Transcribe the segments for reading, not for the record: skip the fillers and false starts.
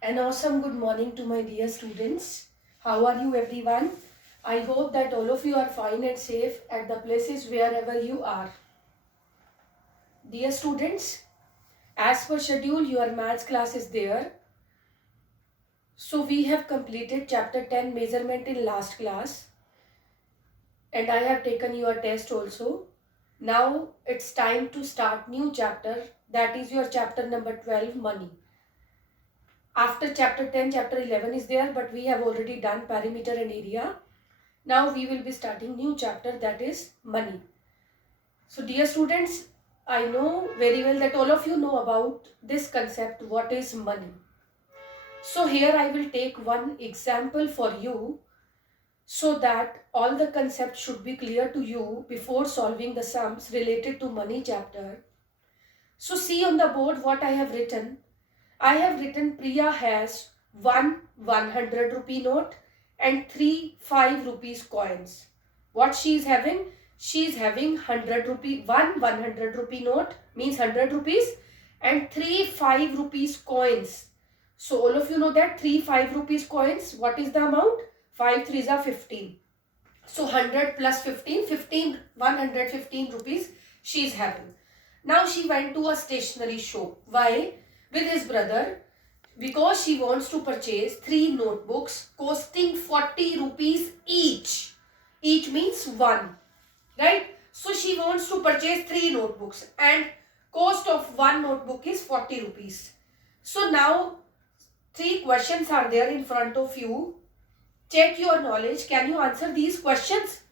An awesome good morning to my dear students. How are you everyone? I hope that all of you are fine and safe at the places wherever you are. Dear students, as per schedule your maths class is there. So we have completed chapter 10 measurement in last class and I have taken your test also. Now it's time to start new chapter, that is your chapter number 12, money. After chapter 10, chapter 11 is there, but we have already done perimeter and area. Now we will be starting new chapter, that is money. So dear students, I know very well that all of you know about this concept, what is money. So here I will take one example for you so that all the concepts should be clear to you before solving the sums related to money chapter. So see on the board what I have written. I have written Priya has one 100 rupee note and three 5 rupees coins. What she is having? She is having 100 rupee, one 100 rupee note means 100 rupees and three 5 rupees coins. So all of you know that 3 5 rupees coins, what is the amount? 5 3s are 15. So 100 plus 15, 115 rupees she is having. Now she went to a stationery shop. Why? With his brother, because she wants to purchase 3 notebooks costing 40 rupees each. Each means 1, right? So she wants to purchase 3 notebooks and cost of 1 notebook is 40 rupees. So now 3 questions are there in front of you. Check your knowledge. Can you answer these questions?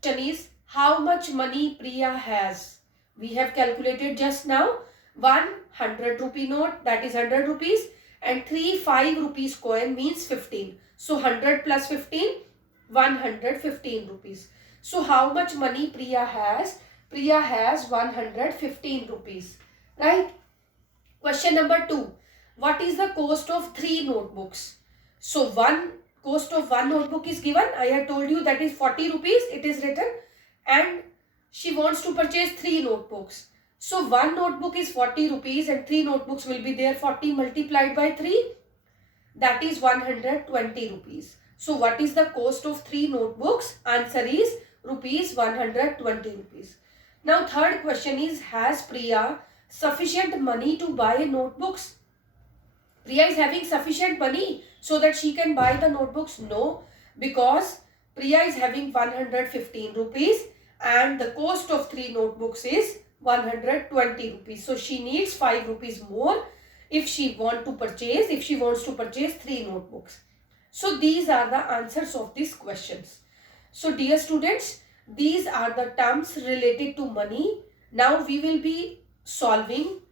Question is, how much money Priya has? We have calculated just now. 100 rupee note, that is 100 rupees, and 3 5 rupees coin means 15. So 100 plus 15, 115 rupees. So how much money Priya has? Priya has 115 rupees. Right? Question number 2. What is the cost of 3 notebooks? So cost of 1 notebook is given. I had told you that is 40 rupees. It is written. And she wants to purchase 3 notebooks. So 1 notebook is 40 rupees and 3 notebooks will be there. 40 multiplied by 3, that is 120 rupees. So what is the cost of 3 notebooks? Answer is rupees 120 rupees. Now third question is, has Priya sufficient money to buy notebooks? Priya is having sufficient money so that she can buy the notebooks? No, because Priya is having 115 rupees and the cost of 3 notebooks is 120 rupees. So she needs 5 rupees more if she wants to purchase 3 notebooks. So these are the answers of these questions. So dear students, these are the terms related to money. Now we will be starting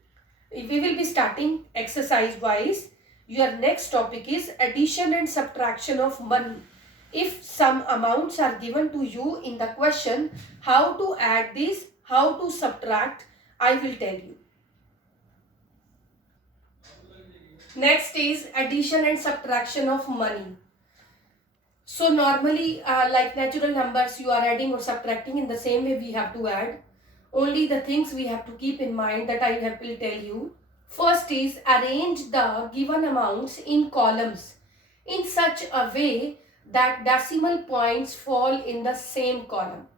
exercise wise. Your next topic is addition and subtraction of money. If some amounts are given to you in the question, how to add this, how to subtract, I will tell you. Next is addition and subtraction of money. So normally like natural numbers, you are adding or subtracting in the same way we have to add. Only the things we have to keep in mind that I will tell you. First is arrange the given amounts in columns in such a way that decimal points fall in the same column.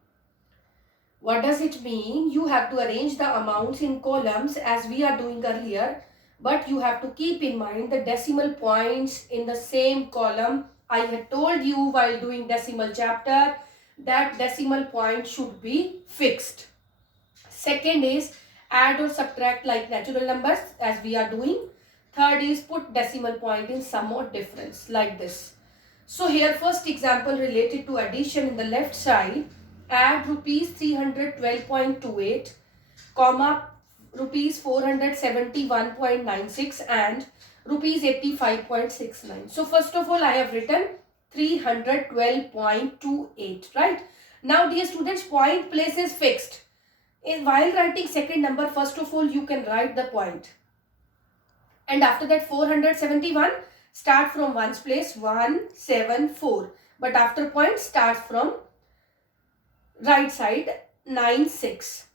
What does it mean? You have to arrange the amounts in columns as we are doing earlier, but you have to keep in mind the decimal points in the same column. I had told you while doing decimal chapter that decimal point should be fixed. Second is add or subtract like natural numbers as we are doing. Third is put decimal point in sum or difference like this. So here first example related to addition in the left side. Add rupees 312.28 comma rupees 471.96 and rupees 85.69. So first of all I have written 312.28, right? Now dear students, point place is fixed. While writing second number, first of all you can write the point. And after that 471, start from ones place 174. But after point starts from right side 96.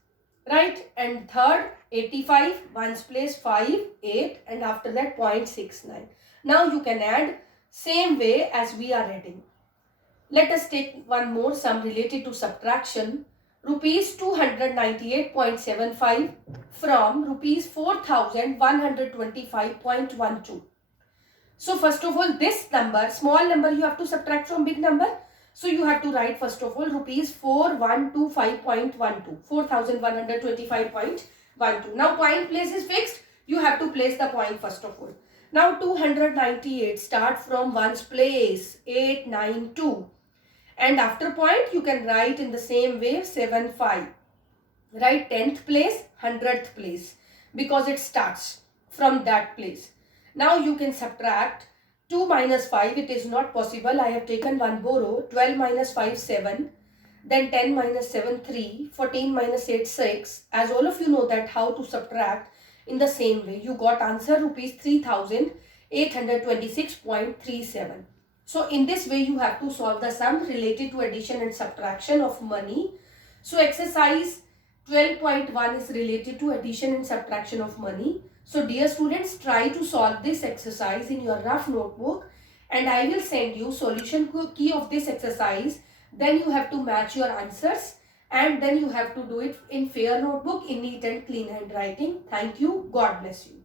Right? And third 85, ones place 5, 8 and after that 0.69. Now you can add same way as we are adding. Let us take one more sum related to subtraction. Rupees 298.75 from rupees 4125.12. So first of all, this number, small number, you have to subtract from big number. So you have to write first of all rupees 4125.12, 4125.12. Now point place is fixed. You have to place the point first of all. Now 298, start from ones place, 892. And after point, you can write in the same way 75. Write 10th place, 100th place, because it starts from that place. Now you can subtract 2 minus 5. It is not possible. I have taken one borrow. 12 minus 5, 7. Then 10 minus 7, 3. 14 minus 8, 6. As all of you know that how to subtract in the same way. You got answer rupees 3826.37. So in this way you have to solve the sum related to addition and subtraction of money. So exercise 12.1 is related to addition and subtraction of money. So dear students, try to solve this exercise in your rough notebook and I will send you solution key of this exercise. Then you have to match your answers and then you have to do it in fair notebook in neat and clean handwriting. Thank you. God bless you.